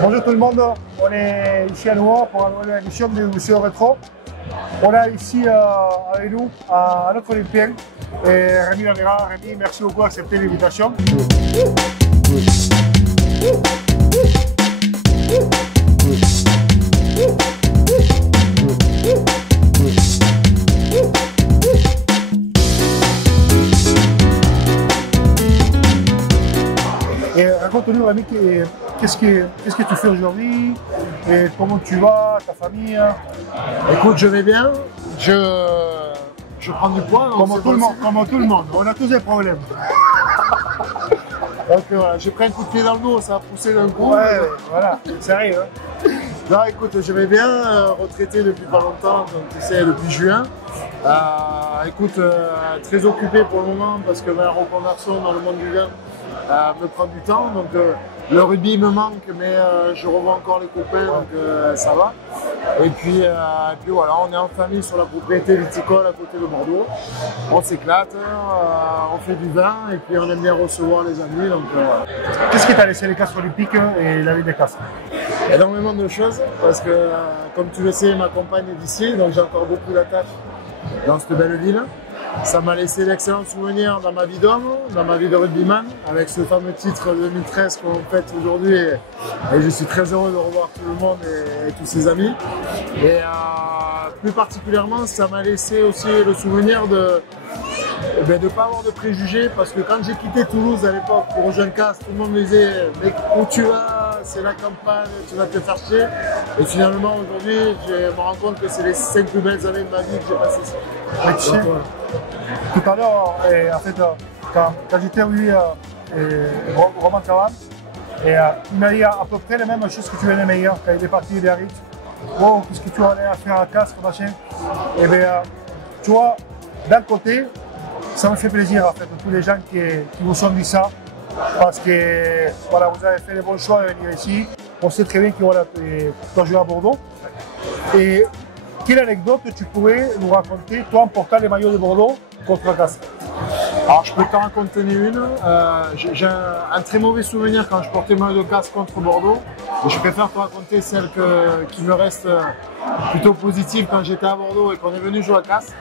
Bonjour tout le monde, on est ici à nouveau pour une nouvelle émission de Monsieur Rétro. On a ici avec nous un autre Olympien, Rémi Lavera. Rémi, merci beaucoup d'accepter l'invitation. Et raconte-nous, Rémi, qu'est-ce que tu fais aujourd'hui et comment tu vas, ta famille? Écoute, je vais bien, je prends du poids. Comme tout le monde, on a tous des problèmes. Donc voilà, j'ai pris un coup de pied dans le dos, ça a poussé d'un coup. Ouais, voilà, sérieux. Hein. Non, écoute, je vais bien, retraité depuis pas longtemps, donc tu sais, depuis juin. Écoute, très occupé pour le moment parce que ma reconversion dans le monde du vin me prend du temps. Donc le rugby me manque, mais je revois encore les copains, donc ça va. Et puis voilà, on est en famille sur la propriété viticole à côté de Bordeaux. On s'éclate, on fait du vin et puis on aime bien recevoir les amis. Donc qu'est-ce qui t'a laissé les casques olympiques et la vie des casques? Énormément de choses parce que, comme tu le sais, ma compagne est d'ici, donc j'ai encore beaucoup d'attaches dans cette belle ville. Ça m'a laissé d'excellents souvenirs dans ma vie d'homme, dans ma vie de rugbyman, avec ce fameux titre 2013 qu'on fête aujourd'hui. Et je suis très heureux de revoir tout le monde et tous ses amis. Et plus particulièrement, ça m'a laissé aussi le souvenir de ne pas avoir de préjugés, parce que quand j'ai quitté Toulouse à l'époque pour rejoindre Castres, tout le monde me disait « Mais où tu vas? C'est la campagne, tu vas te faire chier ». Et finalement, aujourd'hui, je me rends compte que c'est les 5 plus belles années de ma vie que j'ai passées ici. Tout à l'heure, en fait, quand j'étais oui, Romain Cavan, il m'a dit à peu près la même chose que tu viens de me dire quand il est parti de Harry. Oh, qu'est-ce que tu allais faire à Castres, machin. Et bien, tu vois, d'un côté, ça me fait plaisir en fait, tous les gens qui vous ont dit ça, parce que voilà, vous avez fait les bons choix de venir ici. On sait très bien que voilà, tu as joué à Bordeaux. Et quelle anecdote tu pourrais nous raconter, toi, en portant les maillots de Bordeaux contre Castres? Alors, je peux t'en raconter une. J'ai un très mauvais souvenir quand je portais le maillot de Castres contre Bordeaux. Et je préfère te raconter celle qui me reste plutôt positive quand j'étais à Bordeaux et qu'on est venu jouer à Castres.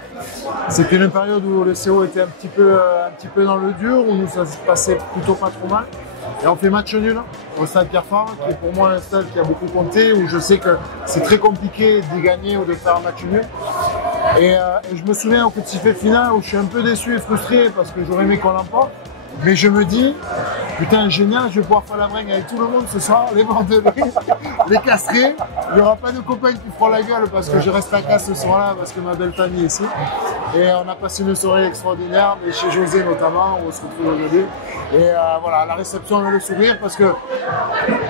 C'était une période où le CO était un petit peu dans le dur, où nous ça se passait plutôt pas trop mal. Et on fait match nul au stade Pierre-Fabre, qui est pour moi un stade qui a beaucoup compté, où je sais que c'est très compliqué d'y gagner ou de faire un match nul. Et je me souviens au coup de sifflet final où je suis un peu déçu et frustré parce que j'aurais aimé qu'on l'emporte. Mais je me dis, putain, génial, je vais pouvoir faire la bringue avec tout le monde ce soir, les Bordelais, les Castrés. Il n'y aura pas de copains qui feront la gueule parce que je reste à Castres ce soir-là, parce que ma belle famille est ici. Et on a passé une soirée extraordinaire, et chez José notamment, où on se retrouve aujourd'hui. Et voilà, la réception avait le sourire parce que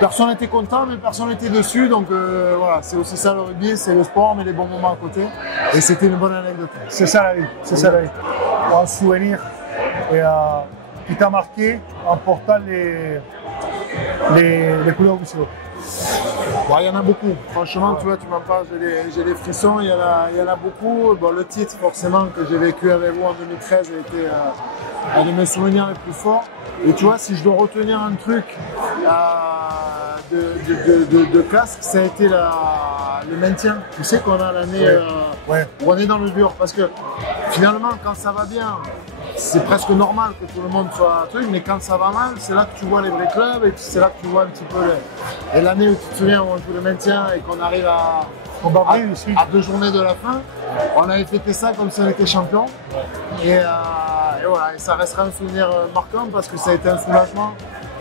personne n'était content, mais personne n'était dessus. Donc voilà, c'est aussi ça le rugby, c'est le sport, mais les bons moments à côté. Et c'était une bonne anecdote. C'est ça la vie, c'est ça la vie. Un souvenir qui t'a marqué en portant les couleurs du CO. Bon, il y en a beaucoup. Franchement, tu vois, tu m'en parles, j'ai des frissons. Il y en a beaucoup. Bon, le titre, forcément, que j'ai vécu avec vous en 2013 a été un de mes souvenirs les plus forts. Et tu vois, si je dois retenir un truc de Castres, ça a été le maintien. Tu sais qu'on a l'année où on est dans le dur. Parce que finalement, quand ça va bien, c'est presque normal que tout le monde soit un truc, mais quand ça va mal, c'est là que tu vois les vrais clubs et c'est là que tu vois un petit peu Et l'année où tu te souviens où on joue le maintien et qu'on arrive à 2 journées de la fin, on avait fêté ça comme si on était champion. Et voilà, et ça restera un souvenir marquant parce que ça a été un soulagement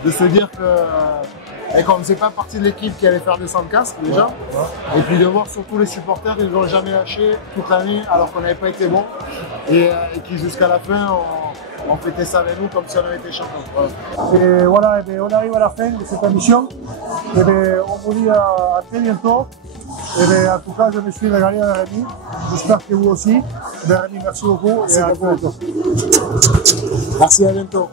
de se dire qu'on ne faisait pas partie de l'équipe qui allait faire descendre Castres déjà. Et puis de voir surtout les supporters, ils ne l'ont jamais lâché toute l'année alors qu'on n'avait pas été bon. Et qui jusqu'à la fin on fêtait ça avec nous comme si on avait été champion. Et voilà, et on arrive à la fin de cette émission. Et on vous dit à très bientôt. Et en tout cas, je me suis régalé à Rémi. J'espère que vous aussi. Rémi, merci beaucoup. Merci, et à bientôt. Merci, à bientôt.